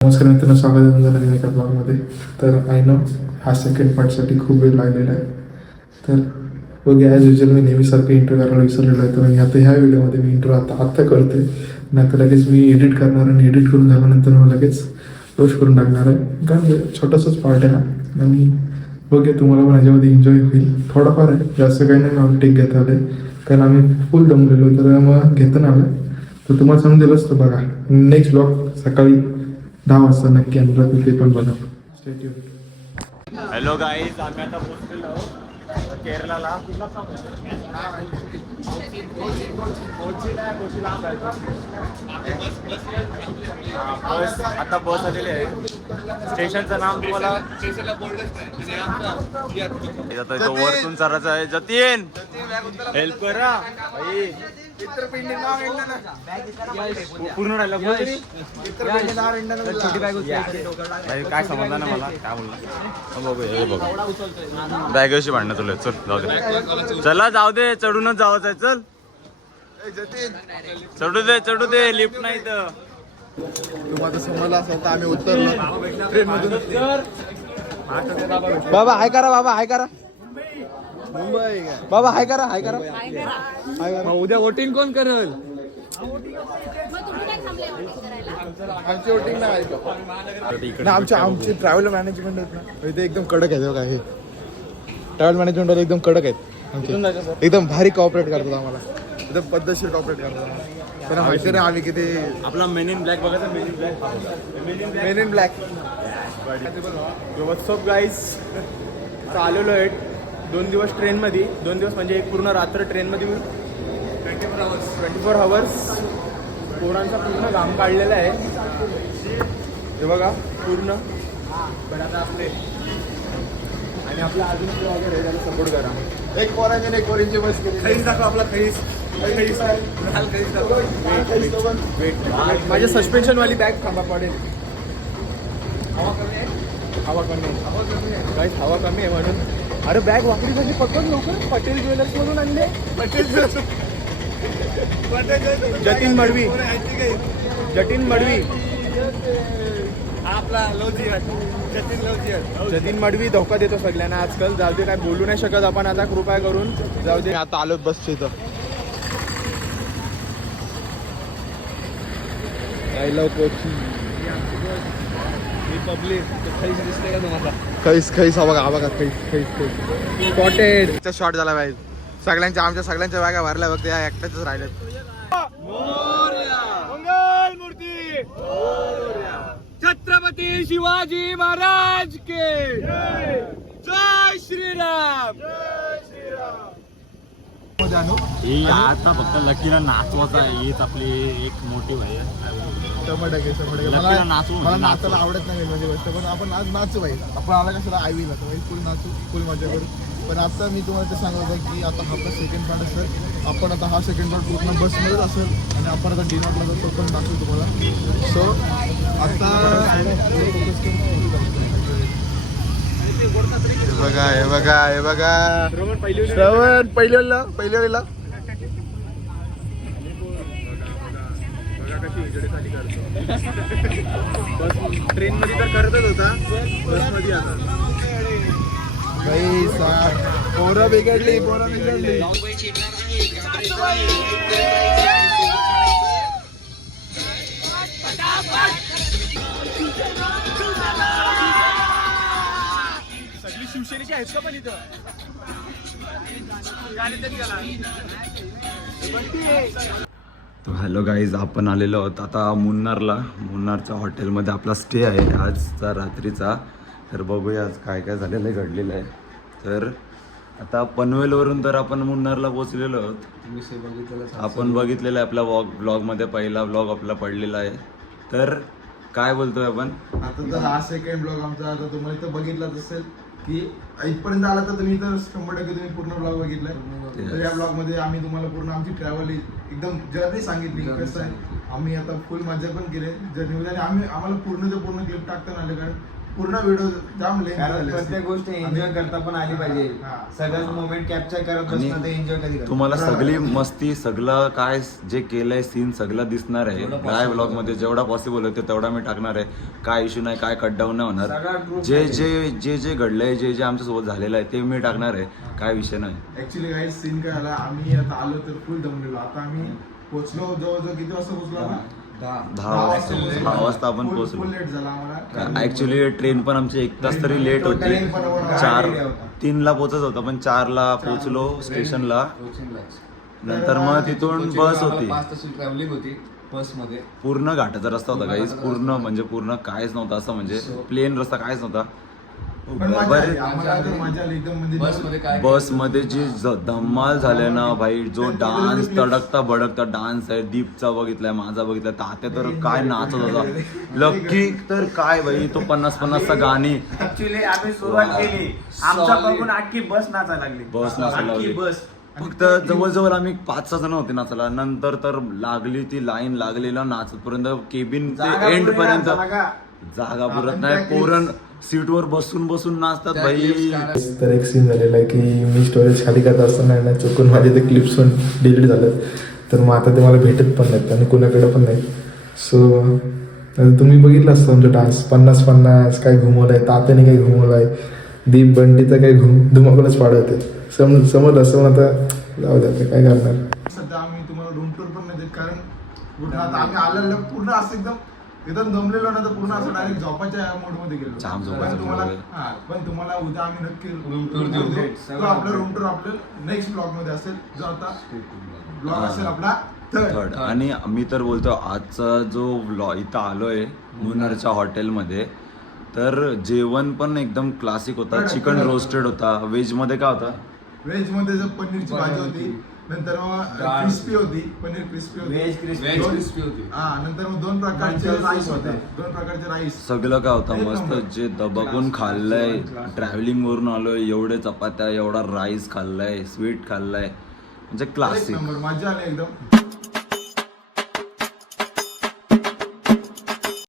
नमस्कार मित्रांनो, स्वागत आहे तुमचं नवीन एका ब्लॉगमध्ये. तर आय नो हा सेकंड पार्टसाठी खूप वेळ लागलेला आहे. तर बघूया, ॲज युजल मी नेहमीसारखं इंट्रो करायला विसरलेलो आहे. तर मी आता ह्या व्हिडिओमध्ये मी इंट्रो आत्ता करते. नाही तर लगेच मी एडिट करणार आणि एडिट करून झाल्यानंतर मग लगेच पोस्ट करून टाकणार आहे. कारण छोटासाच पार्ट आहे हा. आणि बघूया, तुम्हाला पण ह्याच्यामध्ये एन्जॉय होईल. थोडाफार आहे, जास्त काही नाही. मला टेक घेता आलं आहे कारण आम्ही फुल दमलेलो, तर मग घेता आलं. तर तुम्हाला समजेलच. तर बघा, नेक्स्ट ब्लॉग सकाळी 10 वाजता नक्की आणलं, तर ते पण बघा. हॅलो गाईज, आम्ही आता पोहोचलेलो आहोत केरळला. बस आता बस आलेली आहे. स्टेशनचं नाव तुम्हाला आता इथं वरतून चारायचं आहे. जतीन हेल्प करा भाई. पूर्ण राहिला काय समजलं ना मला काय बोलला. बघू बॅग अशी भांडणं तुला. चल जाऊ दे, चला जाऊ दे, चढूनच जावंच आहे. चल चढू दे लिफ्ट नाही तर. तुम्हाला समजलं असेल तर आम्ही उतरलो ट्रेन मधून. बाबा हाय करा, बाबा हाय करा, मुंबई बाबा हाय करा, हाय करा. उद्या वोटिंग कोण करेल? आमची वोटिंग नाही. आमची ट्रॅव्हल मॅनेजमेंट आहेत ना, ते एकदम कडक आहेत. बघा हे ट्रॅव्हल मॅनेजमेंट एकदम कडक आहेत. एकदम भारी कॉपरेट करतात आम्हाला, एकदम पद्धतशीर कॉपरेट करतात. त्यांना माहिती नाही आम्ही किती. आपला मेन इन ब्लॅक बघायचा. Main in black. WhatsApp guys, आलेलो आहे 2 दिवस ट्रेनमध्ये. 2 दिवस म्हणजे एक पूर्ण रात्र ट्रेनमध्ये. 24 आवर्स पोरांचा पूर्ण घाम काढलेला आहे. हे बघा पूर्ण. पण आता आपले आणि आपला अजून वगैरे त्याला सपोर्ट करा. एक पोरांची एक पोरींची बस केली. खैस दाखव आपला खैस. माझ्या सस्पेन्शन वाली बॅग थांबा पडेल. हवा कमी आहे काहीच, हवा कमी आहे म्हणून. अरे बॅग वाकडी कशी पकडून लवकर. पटेल ज्वेलर्स मधून आणले. जतीन मडवी. आपला जतीन मडवी धोका देतो सगळ्यांना आजकाल. जाऊ दे, काय बोलू नाही शकत आपण आता, कृपया करून जाऊ दे. आता आलो बसच्या इथं. I love Kochi. खैस हा बघा, खैस कॉटेड शॉट झाला पाहिजे. आमच्या सगळ्यांच्या बॅगा भरल्या बघ, त्या एकट्याच राहिल्यात. मंगल मूर्ती छत्रपती शिवाजी महाराज के जय श्रीराम. आता फक्त लकीला नाचवायचा आहे, हेच आपली एक मोटिव्ह आहे. 100% मला नाचायला आवडत नाही म्हणजे गोष्ट, पण आपण आज नाचू पाहिजे. आपण आला कशाला आयवीला फुल नाचू, फुल मजा करू. पण आता मी तुम्हाला ते सांगत होतं की आता हा आपला सेकंड पार्ट असेल. आपण आता हा सेकंड पार्ट पूर्ण बसमध्येच असेल आणि आपण आता डिनरला जातो, तो पण दाखवू तुम्हाला. सो आता हे बघा श्रवण पहिल्या ट्रेन मध्ये तर करतच होता, बस मध्ये आता काही पोरं बिघडली. सगळी शिवसेनेची आहेत का पण इथं. तो हॅलो गाईज, आपण आलेलो आहोत आता मुन्नारच्या हॉटेलमध्ये आपला स्टे आहे आजचा रात्रीचा. तर बघूया आज काय काय झालेलं आहे, घडलेलं आहे. तर आता पनवेलवरून तर आपण मुन्नारला पोचलेलो आहोत. आपण बघितलेलं आहे आपल्या ब्लॉगमध्ये, पहिला ब्लॉग आपला पडलेला आहे. तर काय बोलतोय आपण आता. तर हा सेकंड ब्लॉग आमचा. आता तुम्हाला तर बघितलाच असेल की इथपर्यंत आला तर तुम्ही तर 100% तुम्ही पूर्ण ब्लॉग बघितलाय. तर या ब्लॉग मध्ये आम्ही तुम्हाला पूर्ण आमची ट्रॅव्हल एकदम जर्नी सांगितली कसं आहे. आम्ही आता फुल मजा पण केली जर्नीमध्ये आणि आम्हाला पूर्ण क्लिप टाकताना आले, कारण पूर्ण व्हिडिओ जाम लेंथ कारण झाले असते. प्रत्येक गोष्ट एन्जॉय करता पण आली पाहिजे. हा. सगळ्याच मोमेंट कॅप्चर करत आणि बसणं ते एन्जॉय कधी करणार? तुम्हाला सगळी मस्ती सगळं काय जे केलंय सीन सगळं दिसणार आहे काय ब्लॉग मध्ये जेवढा पॉसिबल होते तेवढा मी टाकणार आहे. काय इश्यू नाही, काय कट डाऊन नाही सगळा होणार. group जे मध्ये. जे जे जे घडलंय जे जे आमच्यासोबत झालेलं आहे ते मी टाकणार आहे. काय विषय नाही. ऍक्च्युली काही सीन काय झाला, आम्ही आता आलो तर फुल दमलेलो. आता आम्ही पोहोचलो जवळजवळ किती वाजता पोहोचलो आपण? 10 वाजता आपण पोहोचलो. फुल लेट झाला आम्हाला. ऍक्च्युली ट्रेन पण आमची 1 तास तरी लेट होती. Train पण बरोबर 3ला पोहोचत होता पण 4ला पोहोचलो स्टेशनला. नंतर मग तिथून बस होती. 5 तास ट्रॅव्हलिंग होती बसमध्ये. पूर्ण घाटाचा रस्ता होता काहीच पूर्ण म्हणजे पूर्ण कायच नव्हतं असं म्हणजे प्लेन रस्ता कायच नव्हता. पण मजा आली. आम्हाला तर मजा आली एकदम म्हणजे बसमध्ये काय बसमध्ये जी धमाल झाले ना भाई, जो डान्स तडकता भडकता डान्स आहे. दीपचा बघितलाय, माझा बघितलाय, तात्या तर काय नाचत होता. लकी तर काय भाई तो 50-50चा गाणी ऍक्च्युली आम्ही सुरुवात केली, आमचा बघून अख्खी बस नाचायला लागली. बस नाचायला अख्खी लागली. बस. फक्त जवळजवळ आम्ही 5-6 जण होते नाचायला. नंतर तर लागली ती लाईन लागलेला नाचतपर्यंत केबिन ते एंड पर्यंत जागा पुरत नाही. पोरण सीटवर बसून बसून नाचतात भाई. तर एक सीन झालेला आहे की मी स्टोरेज खाली करत असताना आहे ना चुकून माझे ते क्लिप्स पण डिलीट झालेत. तर मग आता ते मला भेटत पण नाहीत आणि कुणाकडे पण नाही. सो तुम्ही बघितलं असतं तुमचा डान्स 50-50 काय घुमवलं आहे, तात्याने काय घुमवलं आहे, दीप बंडीचं काय धुमाकूनच पाडत आहे. समजलं असं पण आता जाऊ द्या आता काय करणार. सध्या आम्ही तुम्हाला रूम टूर पण नाही देत, कारण कुठं आता आम्ही आलेलो पूर्ण असं एकदम दमलेलो ना, तर पूर्ण असं डायरेक्ट झोपाच्या मोड मध्ये गेलो. जाम झोपायचं पण तुम्हाला mood मध्ये. पण तुम्हाला उद्या आम्ही नक्की Room tour देऊ. तो आपला रूम टूर आपलं नेक्स्ट ब्लॉग मध्ये असेल, जो आता ब्लॉग असेल आपला थर्ड. आणि मी तर बोलतो आजचा जो व्लॉग इथं आलोय मुन्नारच्या हॉटेलमध्ये, तर जेवण पण एकदम क्लासिक होता. चिकन रोस्टेड होता. व्हेज मध्ये काय होता? व्हेज मध्ये जर पनीरची भाजी होती, नंतर मग क्रिस्पी होती, पनीर क्रिस्पी होती, व्हेज क्रिस्पी. व्हेज क्रिस्पी होती. हा, नंतर मग 2 प्रकारचे राईस होते, 2 प्रकारचे राईस. सगळं काय होतं एक मस्त. नंबर. जे दबकून खाल्लंय, ट्रॅव्हलिंग वरून आलोय, एवढे चपात्या, एवढा राईस खाल्लाय, स्वीट खाल्लाय, म्हणजे एक क्लासिक. नंबर मजा आली एकदम.